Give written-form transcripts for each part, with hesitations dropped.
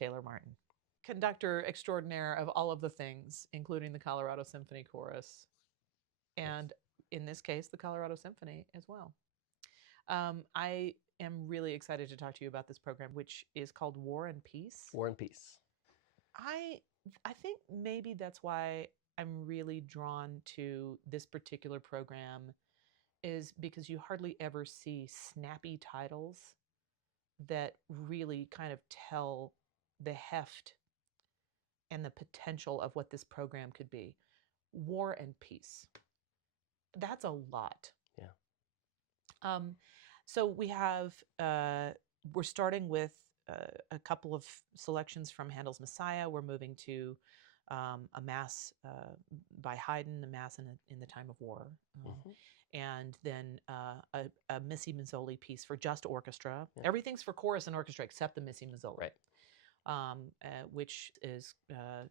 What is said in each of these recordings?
Taylor Martin, conductor extraordinaire of all of the things, including the Colorado Symphony Chorus, and in this case, the Colorado Symphony as well. I am really excited to talk to you about this program, which is called War and Peace. War and Peace. I think maybe that's why I'm really drawn to this particular program, is because you hardly ever see snappy titles that really kind of tell the heft and the potential of what this program could be. War and Peace. That's a lot. Yeah. So we have, we're starting with a couple of selections from Handel's Messiah. We're moving to a mass by Haydn, the Mass in the Time of War. And then a Missy Mazzoli piece for just orchestra. Yeah. Everything's for chorus and orchestra except the Missy Mazzoli, right. Which is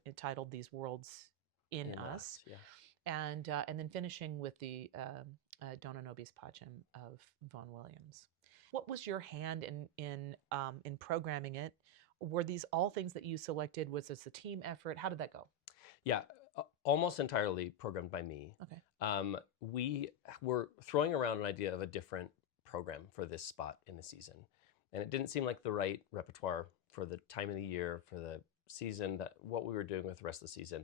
entitled "These Worlds in Us." Yeah. And then finishing with the Dona, Nobis, Pacem of Vaughan Williams. What was your hand in programming it? Were these all things that you selected? Was this a team effort? How did that go? Yeah. Almost entirely programmed by me. Okay. We were throwing around an idea of a different program for this spot in the season. And it didn't seem like the right repertoire for the time of the year, for the season, that what we were doing with the rest of the season.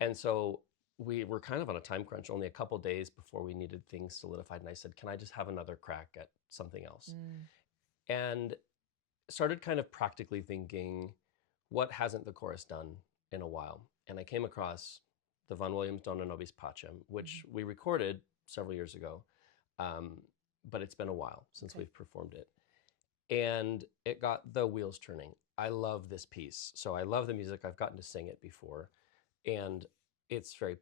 And so we were kind of on a time crunch, only a couple days before we needed things solidified. And I said, can I just have another crack at something else? And started kind of practically thinking, what hasn't the chorus done in a while? And I came across the Vaughan Williams Dona, Nobis, Pacem, which we recorded several years ago, but it's been a while since we've performed it. And it got the wheels turning. I love this piece. So I love the music. I've gotten to sing it before. And it's very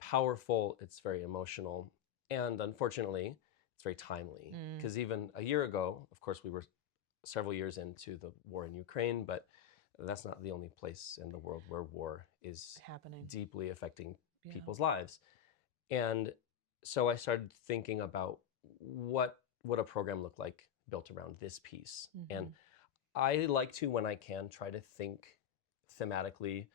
powerful. It's very emotional. And unfortunately, it's very timely. Because even a year ago, of course, we were several years into the war in Ukraine, but that's not the only place in the world where war is happening, deeply affecting people's lives. And so I started thinking about what would a program look like built around this piece. And I like to, when I can, try to think thematically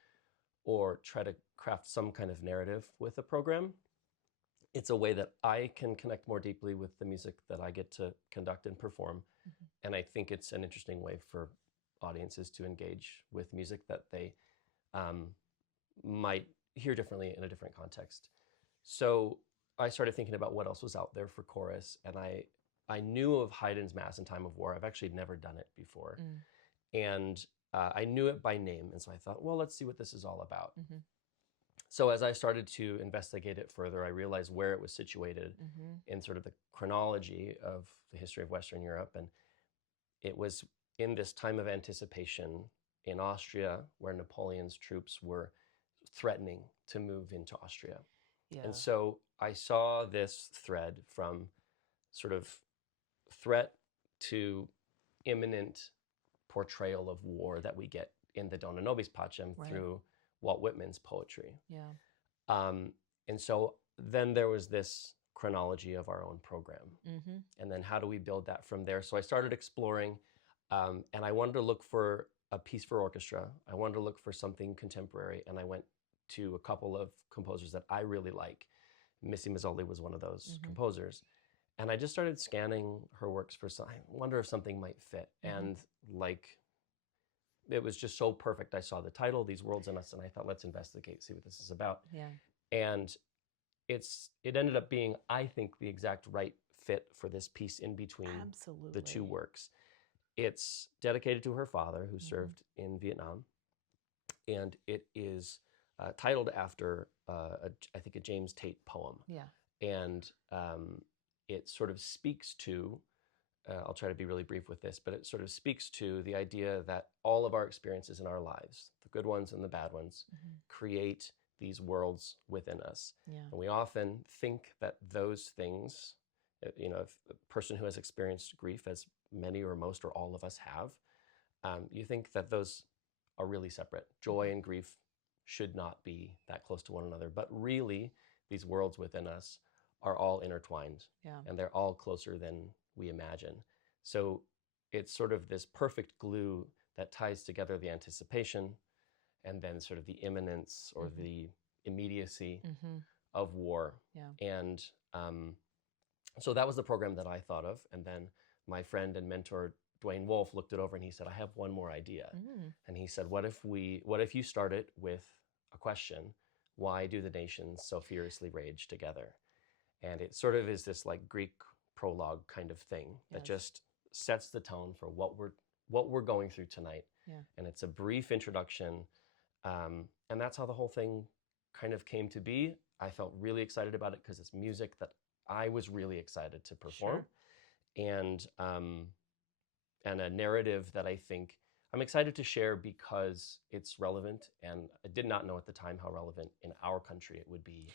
or try to craft some kind of narrative with a program. It's a way that I can connect more deeply with the music that I get to conduct and perform. And I think it's an interesting way for audiences to engage with music that they might hear differently in a different context. So I started thinking about what else was out there for chorus, and I knew of Haydn's Mass in Time of War. I've actually never done it before. And I knew it by name, and so I thought, well, let's see what this is all about. So as I started to investigate it further, I realized where it was situated in sort of the chronology of the history of Western Europe, and it was in this time of anticipation in Austria, where Napoleon's troops were threatening to move into Austria. Yeah. And so I saw this thread from sort of threat to imminent portrayal of war that we get in the Dona, Nobis, Pacem through Walt Whitman's poetry. Yeah. And so then there was this chronology of our own program. And then how do we build that from there? So I started exploring, and I wanted to look for a piece for orchestra. I wanted to look for something contemporary, and I went to a couple of composers that I really like. Missy Mazzoli was one of those composers. And I just started scanning her works for some, I wonder if something might fit. And like, it was just so perfect. I saw the title, These Worlds in Us, and I thought, let's investigate, see what this is about. Yeah. And it ended up being, I think, the exact right fit for this piece in between the two works. It's dedicated to her father, who served in Vietnam. And it is titled after, I think, a James Tate poem. Yeah. And it sort of speaks to, I'll try to be really brief with this, but it sort of speaks to the idea that all of our experiences in our lives, the good ones and the bad ones, create these worlds within us. Yeah. And we often think that those things, you know, if a person who has experienced grief, as many or most or all of us have, you think that those are really separate. Joy and grief should not be that close to one another. But really, these worlds within us are all intertwined. Yeah. And they're all closer than we imagine. So it's sort of this perfect glue that ties together the anticipation and then sort of the imminence or the immediacy of war. Yeah. And so that was the program that I thought of. And then my friend and mentor, Dwayne Wolf, looked it over and he said, I have one more idea. And he said, what if you start it with a question? Why do the nations so furiously rage together? And it sort of is this like Greek prologue kind of thing that just sets the tone for what we're going through tonight. Yeah. And it's a brief introduction. And that's how the whole thing kind of came to be. I felt really excited about it because it's music that I was really excited to perform. And a narrative that I think I'm excited to share because it's relevant. And I did not know at the time how relevant in our country it would be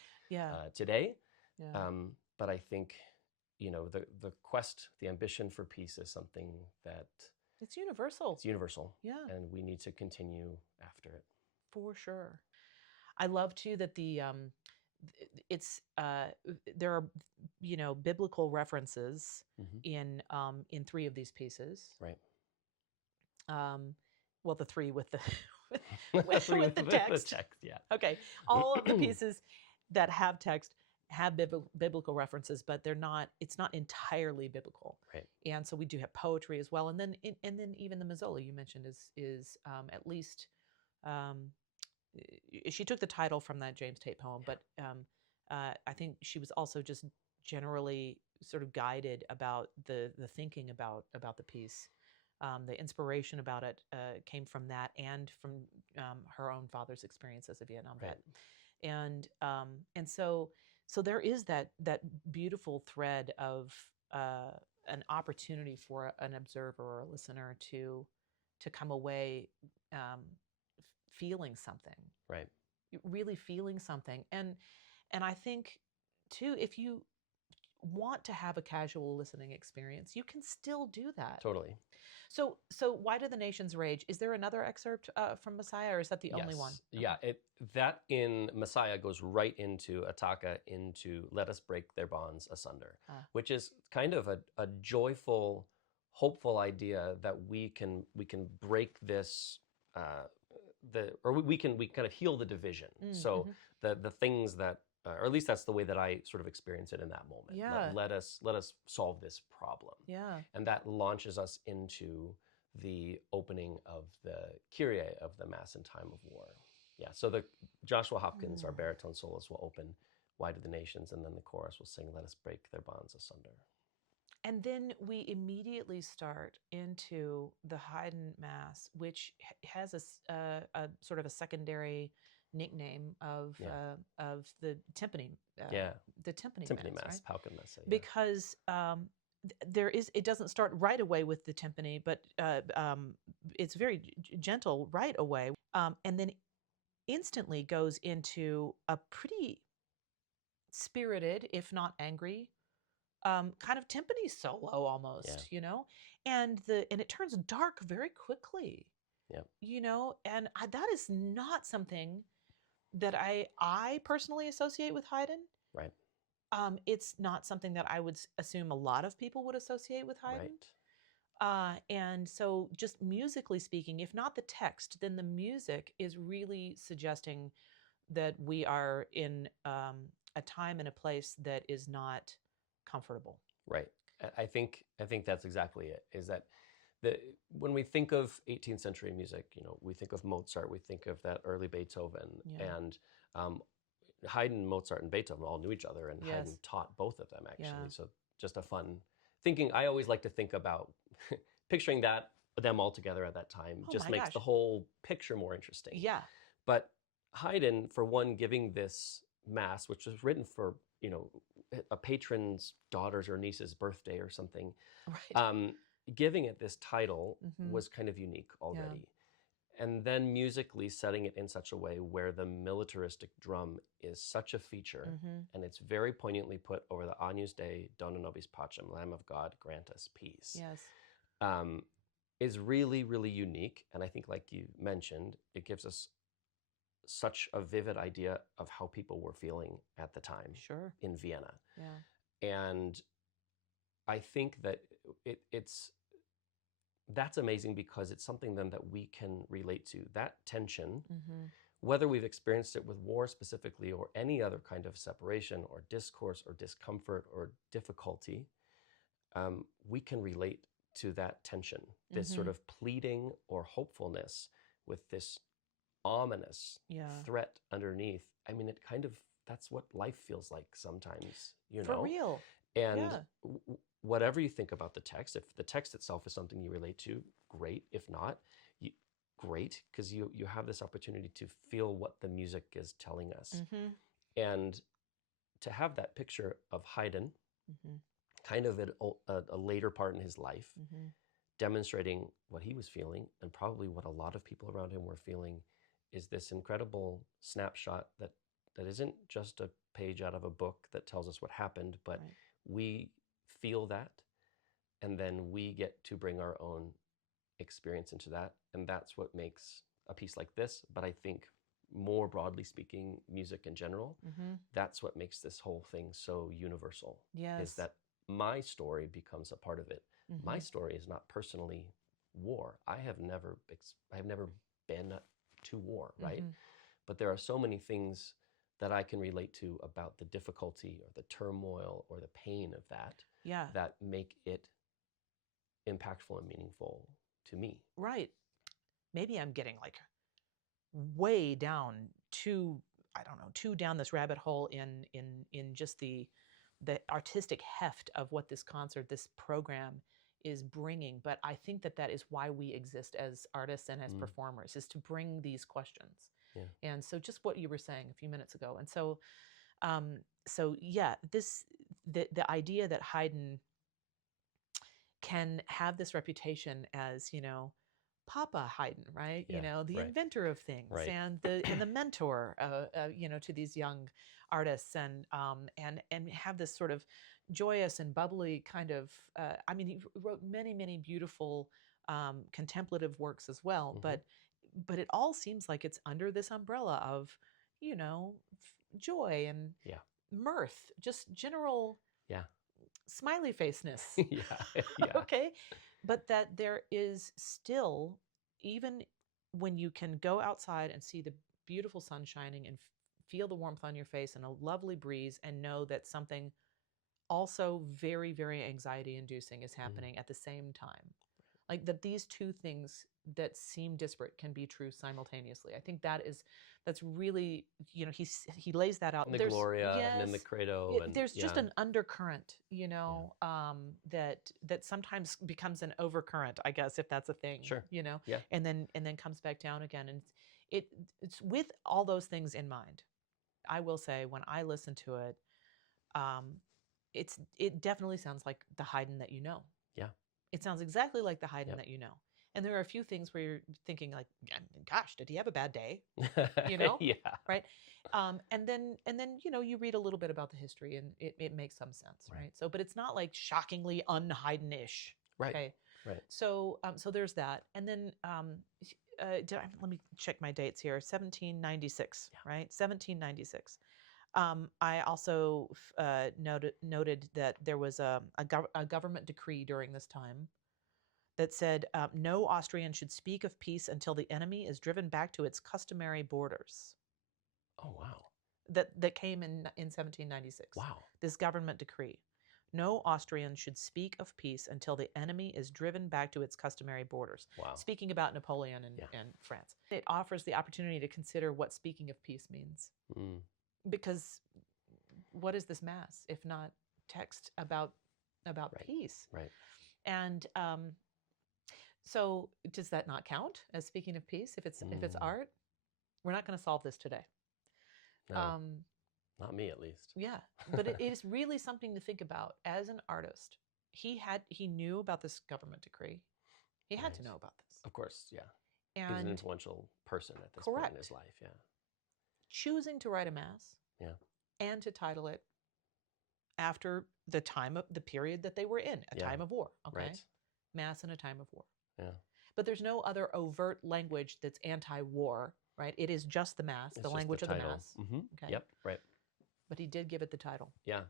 today. Yeah. But I think, the quest, the ambition for peace is something that it's universal. It's universal. Yeah. And we need to continue after it. For sure. I love too that there are biblical references in 3 of these pieces. Right. Well, the 3 with the with the text. The text, yeah. Okay. All of the pieces that have text have biblical references, but it's not entirely biblical. Right. And so we do have poetry as well. And then even the Mazzoli you mentioned is at least she took the title from that James Tate poem, but I think she was also just generally sort of guided about the thinking about the piece. The inspiration about it came from that and from her own father's experience as a Vietnam vet. And so there is that beautiful thread of an opportunity for an observer or a listener to come away feeling something, right? Really feeling something, and I think too, if you want to have a casual listening experience, you can still do that. Totally. So why do the nations rage? Is there another excerpt from Messiah, or is that the only one? Yeah, that in Messiah goes right into Ataka, into let us break their bonds asunder, which is kind of a joyful, hopeful idea that we can break this, we can kind of heal the division. So the things that, or at least that's the way that I sort of experience it in that moment. Yeah. Let us solve this problem. Yeah. And that launches us into the opening of the Kyrie of the Mass in Time of War. Yeah. So the Joshua Hopkins, our baritone soloist, will open "Why do the Nations," and then the chorus will sing "Let us break their bonds asunder." And then we immediately start into the Haydn Mass, which has a sort of a secondary nickname of the timpani. The timpani Mass, right? Pauken Mass. Yeah. Because it doesn't start right away with the timpani, but it's very gentle right away, and then instantly goes into a pretty spirited, if not angry, kind of timpani solo almost, and it turns dark very quickly. Yeah. And that is not something that I personally associate with Haydn. Right. It's not something that I would assume a lot of people would associate with Haydn. Right. And so just musically speaking, if not the text, then the music is really suggesting that we are in a time and a place that is not comfortable. Right. I think that's exactly it, is that when we think of 18th century music, we think of Mozart, we think of that early Beethoven, and Haydn, Mozart, and Beethoven all knew each other, and Haydn taught both of them, actually. Yeah. So just a fun thinking. I always like to think about picturing them all together at that time just makes the whole picture more interesting. Yeah. But Haydn, for one, giving this mass, which was written for, a patron's daughter's or niece's birthday or something, right. Giving it this title was kind of unique already. Yeah. And then musically setting it in such a way where the militaristic drum is such a feature, and it's very poignantly put over the Agnus Dei, Dona, Nobis, Pacem, Lamb of God, grant us peace. Yes. Is really, really unique. And I think, like you mentioned, it gives us such a vivid idea of how people were feeling at the time in Vienna. Yeah. And I think that it's that's amazing because it's something then that we can relate to. That tension, Mm-hmm. whether we've experienced it with war specifically or any other kind of separation or discourse or discomfort or difficulty, we can relate to that tension, this sort of pleading or hopefulness with this ominous threat underneath. I mean, it kind of, that's what life feels like sometimes, you For know? real. And Yeah. whatever you think about the text, if the text itself is something you relate to, great. If not, great, because you have this opportunity to feel what the music is telling us. Mm-hmm. And to have that picture of Haydn, Mm-hmm. kind of at a later part in his life, Mm-hmm. demonstrating what he was feeling and probably what a lot of people around him were feeling, is this incredible snapshot that isn't just a page out of a book that tells us what happened, but Right. we feel that, and then we get to bring our own experience into that. And that's what makes a piece like this, but I think more broadly speaking, music in general, Mm-hmm. that's what makes this whole thing so universal. Yes. Is that my story becomes a part of it. Mm-hmm. My story is not personally war. I have never been to war, right? Mm-hmm. But there are so many things that I can relate to about the difficulty or the turmoil or the pain of that, Yeah. that make it impactful and meaningful to me. Right. Maybe I'm getting like way down too, I don't know, too down this rabbit hole in just the artistic heft of what this concert, this program is bringing. But I think that is why we exist as artists and as performers, is to bring these questions. Yeah. And so just what you were saying a few minutes ago. And so, yeah, the idea that Haydn can have this reputation as, Papa Haydn, right? Yeah, The right. inventor of things, Right. and the mentor, to these young artists, and have this sort of joyous and bubbly kind of. I mean, he wrote many beautiful contemplative works as well, but it all seems like it's under this umbrella of, joy and Yeah. mirth, just general Yeah. smiley faceness. Yeah. Yeah. Okay. But that there is still, even when you can go outside and see the beautiful sun shining and feel the warmth on your face and a lovely breeze, and know that something also very, very anxiety inducing is happening at the same time. Like that these two things that seem disparate can be true simultaneously. I think that's really, he lays that out. In the There's, Gloria yes, and in the Credo. there's just an undercurrent, that sometimes becomes an overcurrent, I guess, if that's a thing. Sure. Yeah. And then comes back down again. And it's with all those things in mind. I will say, when I listen to it, it definitely sounds like the Haydn that you know. Yeah. It sounds exactly like the Haydn that you know. And there are a few things where you're thinking like, gosh, did he have a bad day? Yeah. Right. And then, you read a little bit about the history, and it makes some sense. Right. So, but it's not like shockingly un-Haydn-ish. Right. Okay. Right. So, so there's that. And then, let me check my dates here. 1796, right? 1796. I also noted that there was a government decree during this time that said no Austrian should speak of peace until the enemy is driven back to its customary borders. Oh, wow. That came in 1796. Wow. This government decree. No Austrian should speak of peace until the enemy is driven back to its customary borders. Wow. Speaking about Napoleon and France. It offers the opportunity to consider what speaking of peace means. Because what is this Mass if not text about peace? Right. And so does that not count as speaking of peace if it's art? We're not going to solve this today. No, not me at least. Yeah, but it is really something to think about as an artist. He knew about this government decree. He had to know about this. Of course, yeah. And he was an influential person at this point in his life, yeah. Choosing to write a Mass, and to title it after the period that they were in, a time of war, okay? Right. Mass in a time of war. Yeah. But there's no other overt language that's anti-war, right? It is just the Mass, the language of the Mass. Okay. Yep, right. But he did give it the title. Yeah.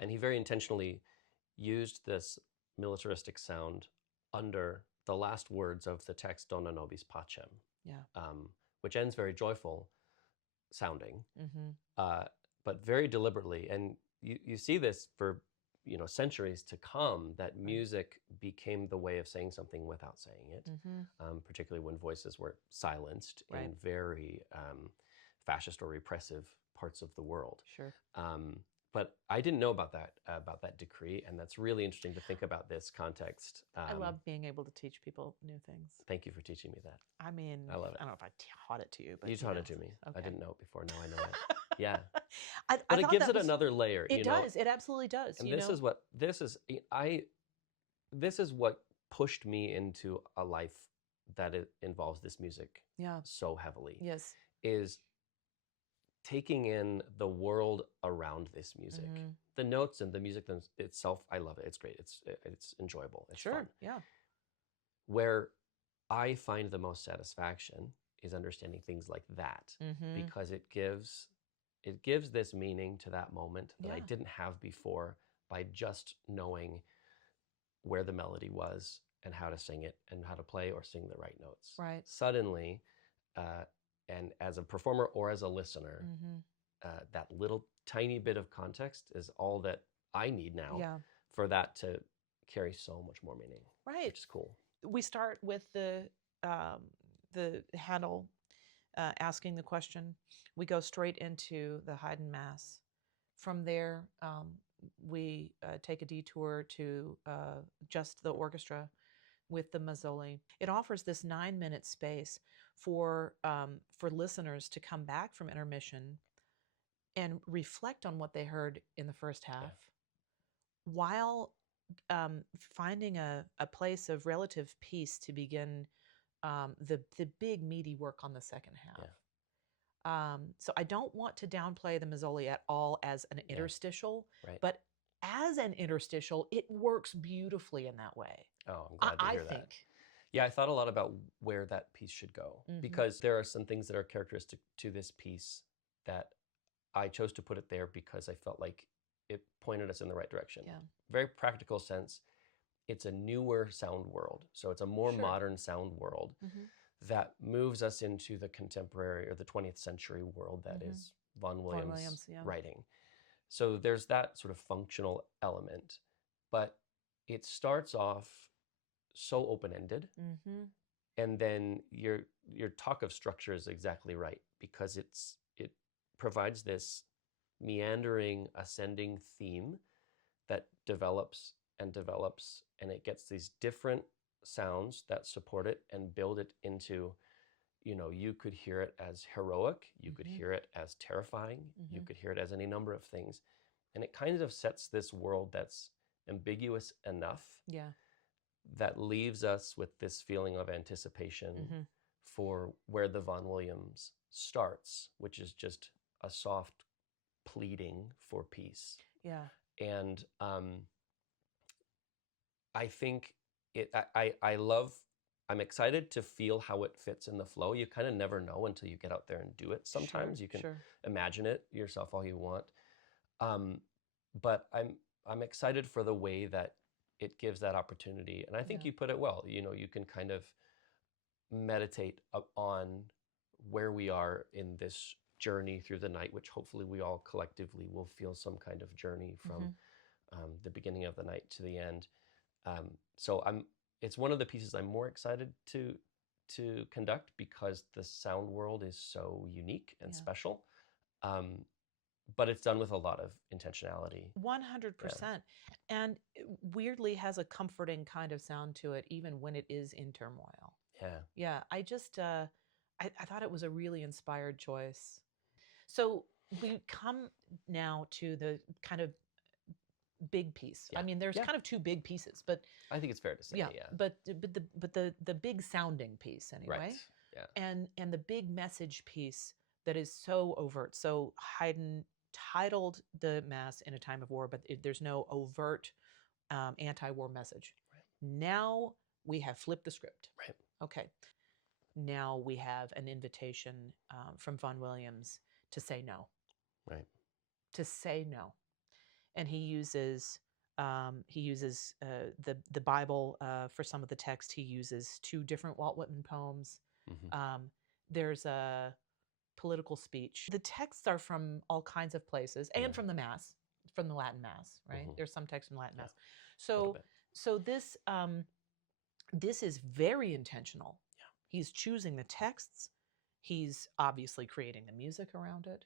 And he very intentionally used this militaristic sound under the last words of the text Dona, Nobis, Pacem, Yeah. which ends very joyful sounding, Mm-hmm. but very deliberately. And you see this for centuries to come, that music became the way of saying something without saying it, particularly when voices were silenced in very fascist or repressive parts of the world. Sure. But I didn't know about that decree, and that's really interesting to think about this context. I love being able to teach people new things. Thank you for teaching me that. I mean, I love it. I don't know if I taught it to you, but You taught it to me. Okay. I didn't know it before. Now I know it. Yeah. But it gives it another layer. It does. It absolutely does. And this is what pushed me into a life that involves this music so heavily. Yes. Is taking in the world around this music. The notes and the music itself, I love it. It's great. It's enjoyable. It's fun. Yeah. Where I find the most satisfaction is understanding things like that, because it gives this meaning to that moment that I didn't have before, by just knowing where the melody was and how to sing it and how to play or sing the right notes. Right. Suddenly, and as a performer or as a listener, that little tiny bit of context is all that I need now for that to carry so much more meaning. Right. Which is cool. We start with the Handel asking the question. We go straight into the Haydn Mass. From there, we take a detour to just the orchestra with the Mazzoli. It offers this 9-minute space for listeners to come back from intermission and reflect on what they heard in the first half, while finding a place of relative peace to begin the big meaty work on the second half. So I don't want to downplay the Mazzoli at all as an interstitial, but as an interstitial, it works beautifully in that way. Oh, I'm glad to hear that. I think. Yeah, I thought a lot about where that piece should go, because there are some things that are characteristic to this piece that I chose to put it there because I felt like it pointed us in the right direction. Yeah. Very practical sense. It's a newer sound world. So it's a more modern sound world that moves us into the contemporary or the 20th century world that is Vaughan Williams' writing. So there's that sort of functional element, but it starts off so open-ended. And then your talk of structure is exactly right, because it provides this meandering, ascending theme that develops and develops, and it gets these different sounds that support it and build it into, you could hear it as heroic, you could hear it as terrifying, you could hear it as any number of things. And it kind of sets this world that's ambiguous enough that leaves us with this feeling of anticipation for where the Vaughan Williams starts, which is just a soft pleading for peace. Yeah. And I think I'm excited to feel how it fits in the flow. You kind of never know until you get out there and do it. Sometimes you can imagine it yourself all you want. But I'm excited for the way that it gives that opportunity. And I think you put it well. You can kind of meditate on where we are in this journey through the night, which hopefully we all collectively will feel some kind of journey from the beginning of the night to the end. So it's one of the pieces I'm more excited to conduct, because the sound world is so unique and special. But it's done with a lot of intentionality. 100%. And it weirdly has a comforting kind of sound to it, even when it is in turmoil. Yeah. I just, I thought it was a really inspired choice. So we come now to the kind of big piece. I mean, there's kind of two big pieces, but I think it's fair to say, but the big sounding piece anyway. Right. Yeah. And the big message piece that is so overt. So Haydn titled the Mass in a time of war, but there's no overt anti-war message. Right. Now we have flipped the script. Right. Okay. Now we have an invitation from Vaughan Williams to say no. Right. To say no. And he uses He uses the Bible for some of the text. He uses 2 different Walt Whitman poems. There's a political speech. The texts are from all kinds of places and from the Mass, from the Latin Mass, right? There's some text from Latin Mass. So this is very intentional. He's choosing the texts. He's obviously creating the music around it.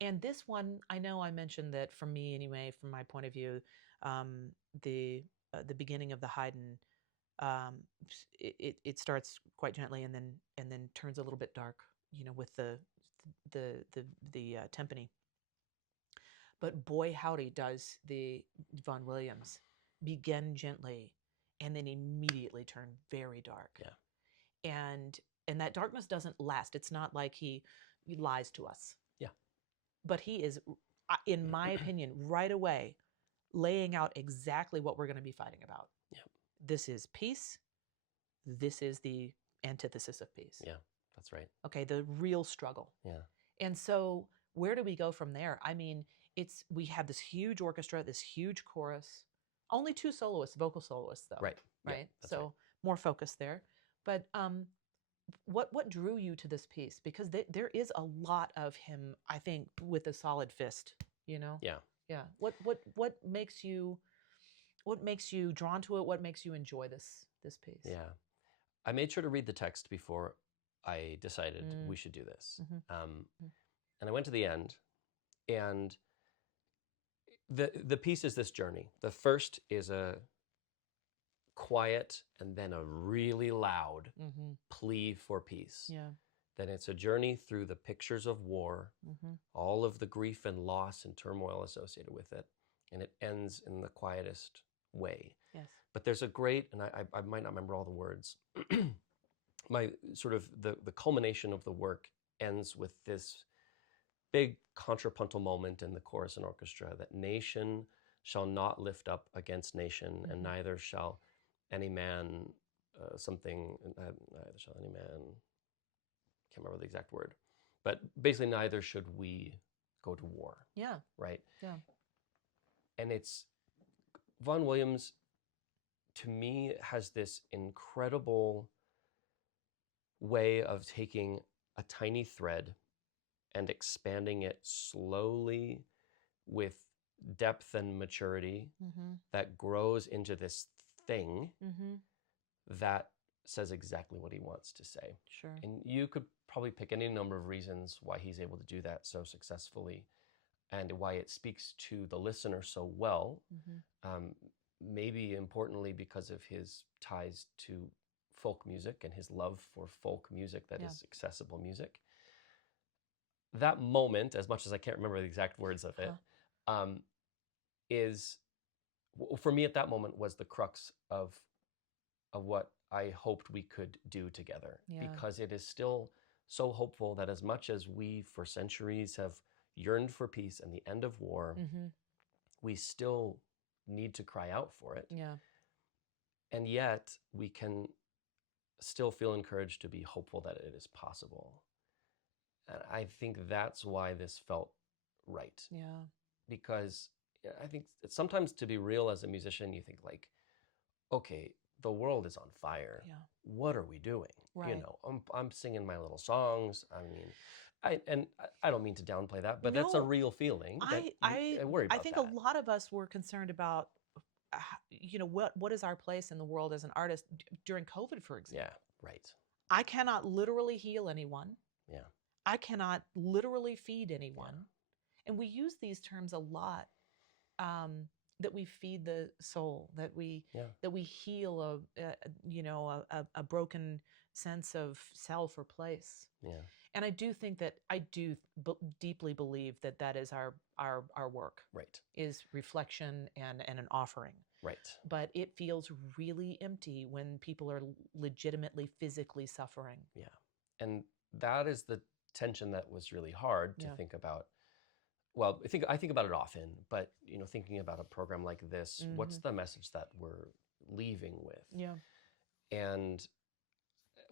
And this one, I know I mentioned that for me anyway, from my point of view, the beginning of the Haydn, it starts quite gently and then turns a little bit dark, with the timpani. But boy howdy does the Vaughan Williams begin gently and then immediately turn very dark. And that darkness doesn't last. It's not like he lies to us. But he is, in my opinion, right away laying out exactly what we're going to be fighting about. This is peace. This is the antithesis of peace. That's right. Okay, the real struggle. And so where do we go from there? I mean, we have this huge orchestra, this huge chorus, only 2 soloists, vocal soloists though. Right. So more focus there. But what drew you to this piece? Because there is a lot of him, I think, with a solid fist, What makes you drawn to it? What makes you enjoy this piece? I made sure to read the text before I decided we should do this. And I went to the end, and the piece is this journey. The first is a quiet and then a really loud plea for peace. Then it's a journey through the pictures of war, all of the grief and loss and turmoil associated with it, and it ends in the quietest way. But there's a great, and I might not remember all the words, my sort of the culmination of the work ends with this big contrapuntal moment in the chorus and orchestra, that nation shall not lift up against nation, and neither shall any man neither shall any man, can't remember the exact word, but basically neither should we go to war. Right? And it's, Vaughan Williams, to me, has this incredible way of taking a tiny thread and expanding it slowly with depth and maturity that grows into this thing that says exactly what he wants to say. And you could probably pick any number of reasons why he's able to do that so successfully and why it speaks to the listener so well. Maybe importantly because of his ties to folk music and his love for folk music that is accessible music. That moment, as much as I can't remember the exact words of it, is, for me at that moment, was the crux of what I hoped we could do together. Because it is still so hopeful that as much as we for centuries have yearned for peace and the end of war, we still need to cry out for it. And yet we can still feel encouraged to be hopeful that it is possible. And I think that's why this felt right. Because I think sometimes, to be real as a musician, you think like, okay, the world is on fire. What are we doing? I'm singing my little songs. I mean, I don't mean to downplay that, but that's a real feeling. I worry about I think that. a lot of us were concerned about, what is our place in the world as an artist during COVID, for example. I cannot literally heal anyone. I cannot literally feed anyone. And we use these terms a lot, that we feed the soul, that we heal a broken sense of self or place. And I do think that deeply believe that is our work. Is reflection and an offering. But it feels really empty when people are legitimately physically suffering. And that is the tension that was really hard to think about. Well, I think about it often, but thinking about a program like this, what's the message that we're leaving with? And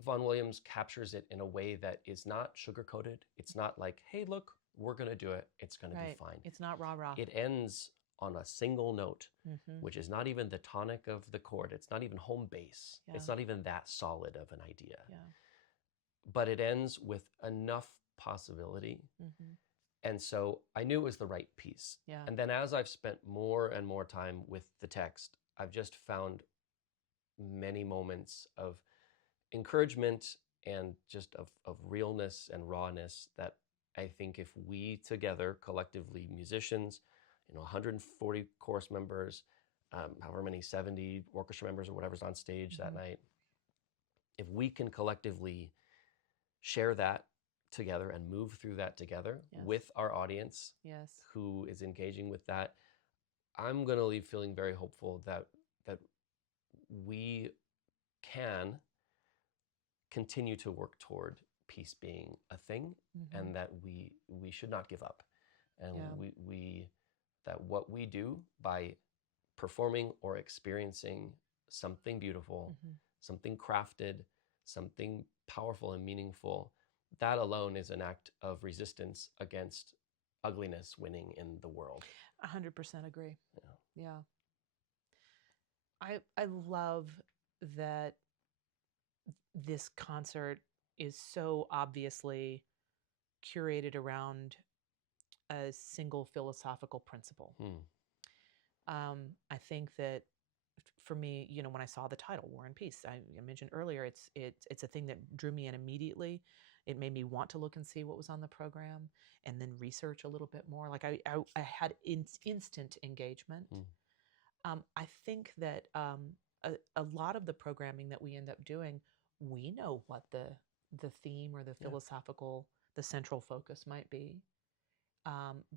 Vaughan Williams captures it in a way that is not sugar-coated. It's not like, hey, look, we're going to do it. It's going to be fine. It's not rah-rah. It ends on a single note, Mm-hmm. which is not even the tonic of the chord. It's not even home base. Yeah. It's not even that solid of an idea. Yeah. But it ends with enough possibility. Mm-hmm. And so I knew it was the right piece. Yeah. And then as I've spent more and more time with the text, I've just found many moments of encouragement and just of realness and rawness that I think if we together, collectively, musicians, 140 chorus members, however many, 70 orchestra members or whatever's on stage that night, if we can collectively share that together and move through that together with our audience who is engaging with that, I'm going to leave feeling very hopeful that we can continue to work toward peace being a thing, and that we should not give up, and we that what we do by performing or experiencing something beautiful, something crafted, something powerful and meaningful, that alone is an act of resistance against ugliness winning in the world. 100% agree. Yeah. I love that this concert is so obviously curated around a single philosophical principle. I think that for me, when I saw the title, War and Peace, I mentioned earlier, it's a thing that drew me in immediately. It made me want to look and see what was on the program and then research a little bit more. Like I had instant engagement. I think that a lot of the programming that we end up doing, we know what the theme or the philosophical, the central focus might be,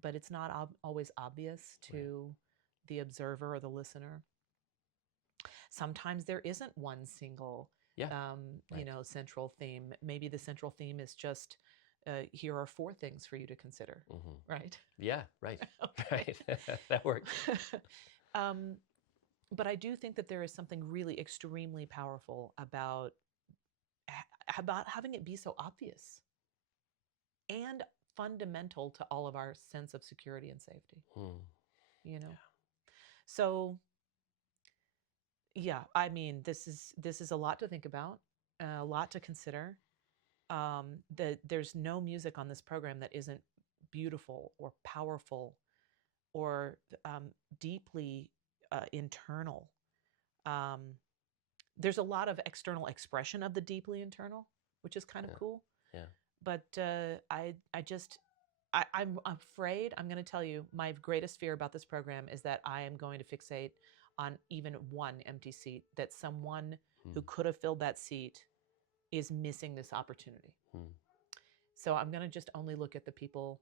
but it's not always obvious to the observer or the listener. Sometimes there isn't one single, central theme. Maybe the central theme is just, here are 4 things for you to consider, right? Yeah, right. Right. That works. But I do think that there is something really extremely powerful about having it be so obvious and fundamental to all of our sense of security and safety. So yeah, I mean, this is a lot to think about, a lot to consider. There's no music on this program that isn't beautiful or powerful or deeply internal. There's a lot of external expression of the deeply internal, which is kind of cool. Yeah. But I'm afraid, I'm going to tell you, my greatest fear about this program is that I am going to fixate on even one empty seat, that someone who could have filled that seat is missing this opportunity. So I'm going to just only look at the people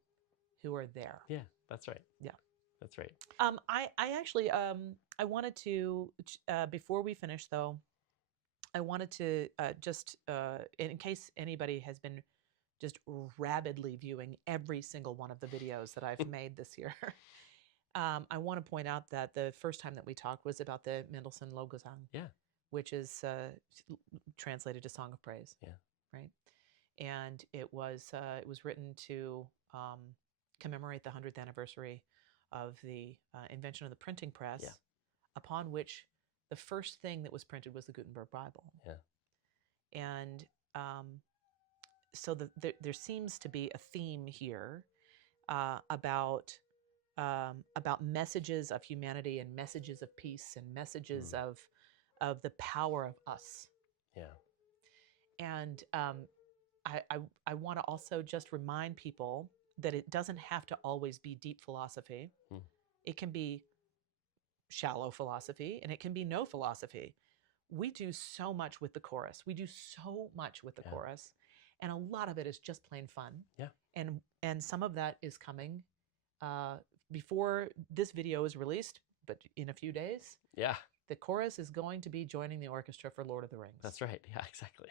who are there. Yeah, that's right. Yeah. That's right. I actually, I wanted to, before we finish though, I wanted to just, in case anybody has been just rabidly viewing every single one of the videos that I've made this year, I want to point out that the first time that we talked was about the Mendelssohn Lobgesang, which is translated to Song of Praise. Yeah. Right. And it was written to commemorate the 100th anniversary of the invention of the printing press, upon which the first thing that was printed was the Gutenberg Bible. Yeah. And so there seems to be a theme here about messages of humanity and messages of peace and messages of the power of us. Yeah. And I want to also just remind people that it doesn't have to always be deep philosophy. It can be shallow philosophy, and it can be no philosophy. We do so much with the chorus. We do so much with the chorus, and a lot of it is just plain fun. Yeah. And some of that is coming before this video is released, but in a few days. Yeah. The chorus is going to be joining the orchestra for Lord of the Rings. That's right. Yeah, exactly.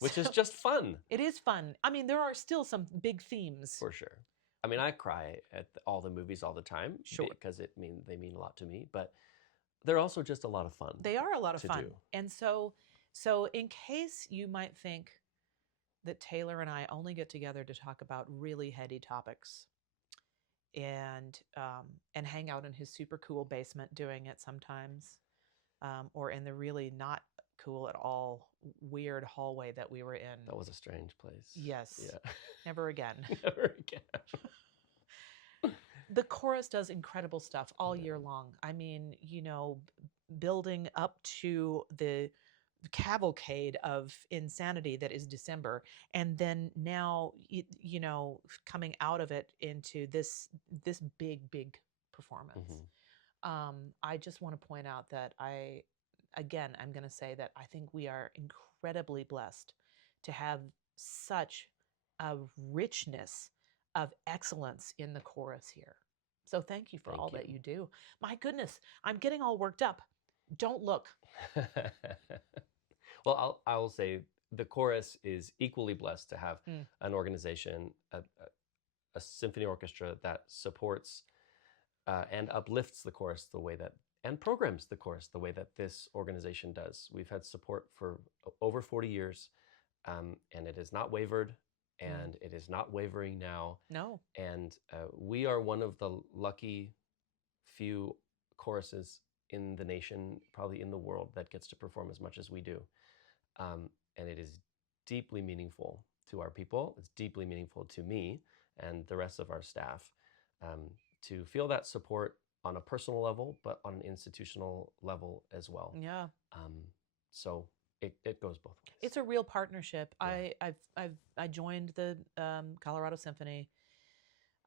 Which is just fun. It is fun. I mean, there are still some big themes. For sure. I mean, I cry at all the movies all the time. Sure. Because they mean a lot to me. But they're also just a lot of fun. They are a lot of fun. Do. And so in case you might think that Taylor and I only get together to talk about really heady topics, and hang out in his super cool basement doing it sometimes, or in the really not cool at all weird hallway that we were in. That was a strange place. Yes. Yeah. Never again. Never again. The chorus does incredible stuff all Yeah. year long. I mean, building up to the cavalcade of insanity that is December, and then now, coming out of it into this big performance. I just want to point out that I'm going to say that I think we are incredibly blessed to have such a richness of excellence in the chorus here. So thank you for all that you do. My goodness, I'm getting all worked up. Don't look. Well, I will say the chorus is equally blessed to have an organization, a symphony orchestra that supports and uplifts the chorus the way that, and programs the chorus the way that this organization does. We've had support for over 40 years, and it has not wavered, and it is not wavering now. No. And we are one of the lucky few choruses in the nation, probably in the world, that gets to perform as much as we do. And it is deeply meaningful to our people. It's deeply meaningful to me and the rest of our staff to feel that support on a personal level, but on an institutional level as well. Yeah. So it goes both ways. It's a real partnership. Yeah. I joined the Colorado Symphony.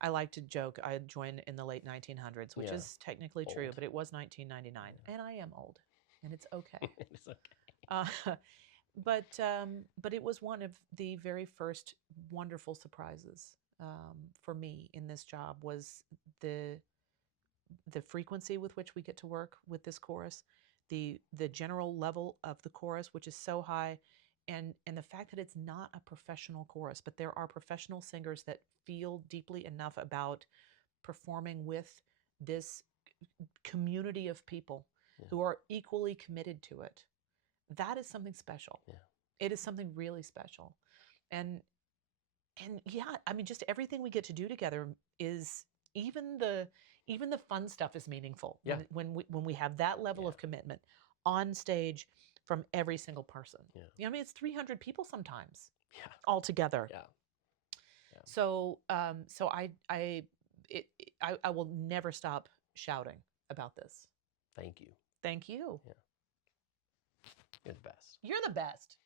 I like to joke I joined in the late 1900s, which is technically true, but it was 1999, and I am old, and it's okay. It's okay. But it was one of the very first wonderful surprises for me in this job was the frequency with which we get to work with this chorus, the general level of the chorus, which is so high, and the fact that it's not a professional chorus, but there are professional singers that feel deeply enough about performing with this community of people who are equally committed to it. That is something special. Yeah. It is something really special. And yeah, I mean, just everything we get to do together is even the fun stuff is meaningful. Yeah. When we have that level of commitment on stage from every single person. Yeah. I mean, it's 300 people sometimes. Yeah. All together. Yeah. So I will never stop shouting about this. Thank you. Thank you. Yeah. You're the best. You're the best.